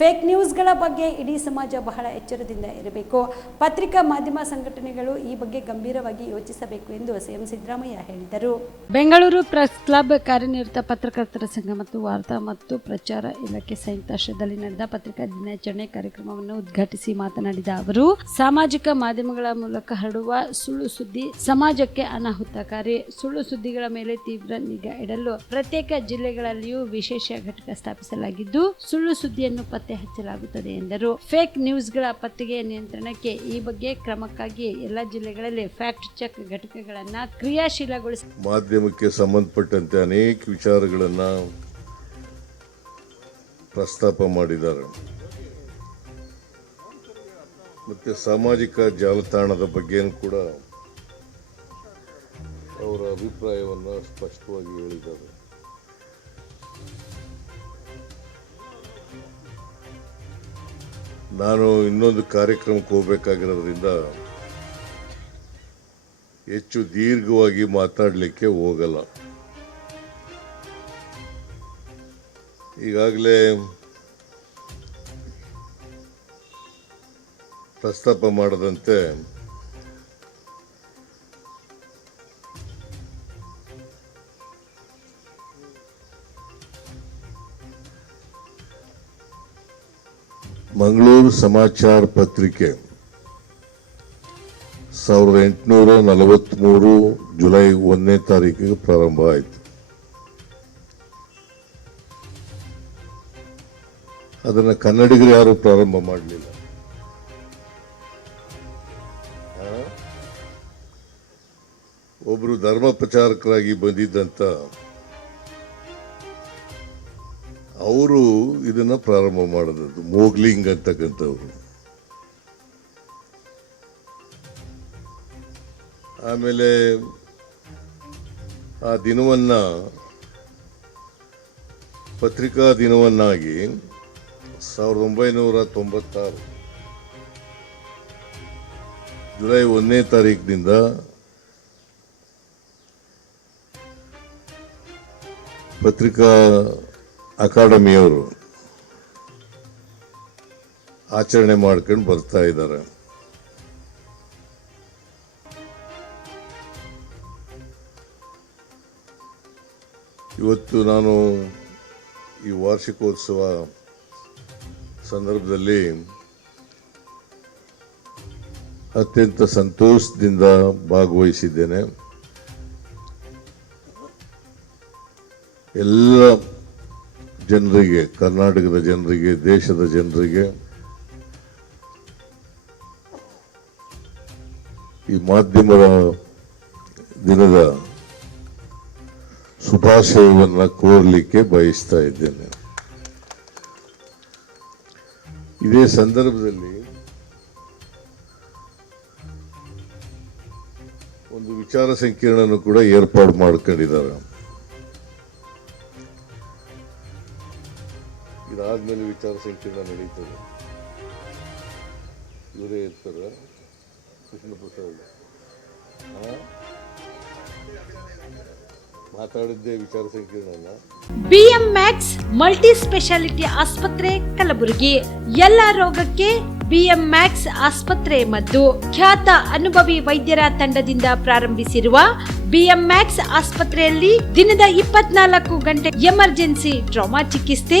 Fake ನ್ಯೂಸ್ಗಳ ಬಗ್ಗೆ ಇಡೀ ಸಮಾಜ ಬಹಳ ಎಚ್ಚರದಿಂದ ಇರಬೇಕು. ಪತ್ರಿಕಾ ಮಾಧ್ಯಮ ಸಂಘಟನೆಗಳು ಈ ಬಗ್ಗೆ ಗಂಭೀರವಾಗಿ ಯೋಚಿಸಬೇಕು ಎಂದು ಸಿಎಂ ಸಿದ್ದರಾಮಯ್ಯ ಹೇಳಿದರು. ಬೆಂಗಳೂರು ಪ್ರೆಸ್ ಕ್ಲಬ್ ಕಾರ್ಯನಿರತ ಪತ್ರಕರ್ತರ ಸಂಘ ಮತ್ತು ವಾರ್ತಾ ಮತ್ತು ಪ್ರಚಾರ ಇಲಾಖೆ ಸಂಯುಕ್ತಾಶ್ರಯದಲ್ಲಿ ನಡೆದ ಪತ್ರಿಕಾ ದಿನಾಚರಣೆ ಕಾರ್ಯಕ್ರಮವನ್ನು ಉದ್ಘಾಟಿಸಿ ಮಾತನಾಡಿದ ಅವರು, ಸಾಮಾಜಿಕ ಮಾಧ್ಯಮಗಳ ಮೂಲಕ ಹರಡುವ ಸುಳ್ಳು ಸುದ್ದಿ ಸಮಾಜಕ್ಕೆ ಅನಾಹುತಕಾರಿ. ಸುಳ್ಳು ಸುದ್ದಿಗಳ ಮೇಲೆ ತೀವ್ರ ನಿಗಾ ಇಡಲು ಪ್ರತ್ಯೇಕ ಜಿಲ್ಲೆಗಳಲ್ಲಿಯೂ ವಿಶೇಷ ಘಟಕ ಸ್ಥಾಪಿಸಲಾಗಿದ್ದು, ಸುಳ್ಳು ಸುದ್ದಿಯನ್ನು ಪತ್ತೆ ಹಚ್ಚಲಾಗುತ್ತದೆ ಎಂದರು. ಫೇಕ್ ನ್ಯೂಸ್ಗಳ ಪತ್ತೆಗೆ ನಿಯಂತ್ರಣಕ್ಕೆ ಈ ಬಗ್ಗೆ ಕ್ರಮಕ್ಕಾಗಿ ಎಲ್ಲ ಜಿಲ್ಲೆಗಳಲ್ಲಿ ಫ್ಯಾಕ್ಟ್ ಚೆಕ್ ಘಟಕಗಳನ್ನು ಕ್ರಿಯಾಶೀಲಗೊಳಿಸ, ಮಾಧ್ಯಮಕ್ಕೆ ಸಂಬಂಧಪಟ್ಟಂತೆ ಅನೇಕ ವಿಚಾರಗಳನ್ನು ಪ್ರಸ್ತಾಪ ಮಾಡಿದ್ದಾರೆ. ಮತ್ತು ಸಾಮಾಜಿಕ ಜಾಲತಾಣದ ಬಗ್ಗೆನೂ ಕೂಡ ಅವರ ಅಭಿಪ್ರಾಯವನ್ನು ಸ್ಪಷ್ಟವಾಗಿ ಹೇಳಿದ್ದಾರೆ. ನಾನು ಇನ್ನೊಂದು ಕಾರ್ಯಕ್ರಮಕ್ಕೆ ಹೋಗಬೇಕಾಗಿರೋದ್ರಿಂದ ಹೆಚ್ಚು ದೀರ್ಘವಾಗಿ ಮಾತಾಡಲಿಕ್ಕೆ ಹೋಗಲ್ಲ. ಈಗಾಗಲೇ ಪ್ರಸ್ತಾಪ ಮಾಡದಂತೆ ಮಂಗಳೂರು ಸಮಾಚಾರ ಪತ್ರಿಕೆ. ಸಾವಿರದ ಎಂಟುನೂರ ನಲವತ್ತ್ಮೂರು ಜುಲೈ ಒಂದನೇ ತಾರೀಕಿಗೆ ಪ್ರಾರಂಭ ಆಯಿತು. ಅದನ್ನು ಕನ್ನಡಿಗರು ಯಾರು ಪ್ರಾರಂಭ ಮಾಡಲಿಲ್ಲ. ಒಬ್ಬರು ಧರ್ಮ ಪ್ರಚಾರಕರಾಗಿ ಬಂದಿದ್ದಂತ ಅವರು ಇದನ್ನ ಪ್ರಾರಂಭ ಮಾಡಿದದ್ದು, ಮೋಗ್ಲಿಂಗ್ ಅಂತಕ್ಕಂಥವ್ರು. ಆಮೇಲೆ ಆ ದಿನವನ್ನ, ಪತ್ರಿಕಾ ದಿನವನ್ನಾಗಿ ಸಾವಿರದ ಒಂಬೈನೂರ ತೊಂಬತ್ತಾರು, ಜುಲೈ ಒಂದನೇ ತಾರೀಕಿನಿಂದ ಪತ್ರಿಕಾ ಅಕಾಡೆಮಿಯವರು ಆಚರಣೆ ಮಾಡ್ಕೊಂಡು ಬರ್ತಾ ಇದ್ದಾರೆ. ಇವತ್ತು ನಾನು ಈ ವಾರ್ಷಿಕೋತ್ಸವ ಸಂದರ್ಭದಲ್ಲಿ ಅತ್ಯಂತ ಸಂತೋಷದಿಂದ ಭಾಗವಹಿಸಿದ್ದೇನೆ. ಎಲ್ಲ ಜನರಿಗೆ, ಕರ್ನಾಟಕದ ಜನರಿಗೆ, ದೇಶದ ಜನರಿಗೆ ಈ ಮಾಧ್ಯಮದ ದಿನದ ಶುಭಾಶಯವನ್ನು ಕೋರಲಿಕ್ಕೆ ಬಯಸ್ತಾ ಇದ್ದೇನೆ. ಇದೇ ಸಂದರ್ಭದಲ್ಲಿ ಒಂದು ವಿಚಾರ ಸಂಕಿರಣನು ಕೂಡ ಏರ್ಪಾಡು ಮಾಡ್ಕೊಂಡಿದ್ದಾರೆ. ಇದಾದ್ಮೇಲೆ ವಿಚಾರ ಸಂಕಿರಣ ನಡೀತದೆ. ಇವರೇ ಇರ್ತಾರೆ. ಕೃಷ್ಣ ಪ್ರಸಾದ್? ಮಾತಾಡಿದ್ದೇ ವಿಚಾರ ಸಂಕಿರಣ ಬಿಎಂ ಮ್ಯಾಕ್ಸ್ ಮಲ್ಟಿ ಸ್ಪೆಷಾಲಿಟಿ ಆಸ್ಪತ್ರೆ, ಕಲಬುರಗಿ. ಎಲ್ಲ ರೋಗಕ್ಕೆ ಬಿಎಂ ಮ್ಯಾಕ್ಸ್ ಆಸ್ಪತ್ರೆ ಮತ್ತು ಖ್ಯಾತ ಅನುಭವಿ ವೈದ್ಯರ ತಂಡದಿಂದ ಪ್ರಾರಂಭಿಸಿರುವ ಬಿಎಂ ಮ್ಯಾಕ್ಸ್ ಆಸ್ಪತ್ರೆಯಲ್ಲಿ ದಿನದ ಇಪ್ಪತ್ನಾಲ್ಕು ಗಂಟೆ ಎಮರ್ಜೆನ್ಸಿ ಟ್ರಾಮಾ ಚಿಕಿತ್ಸೆ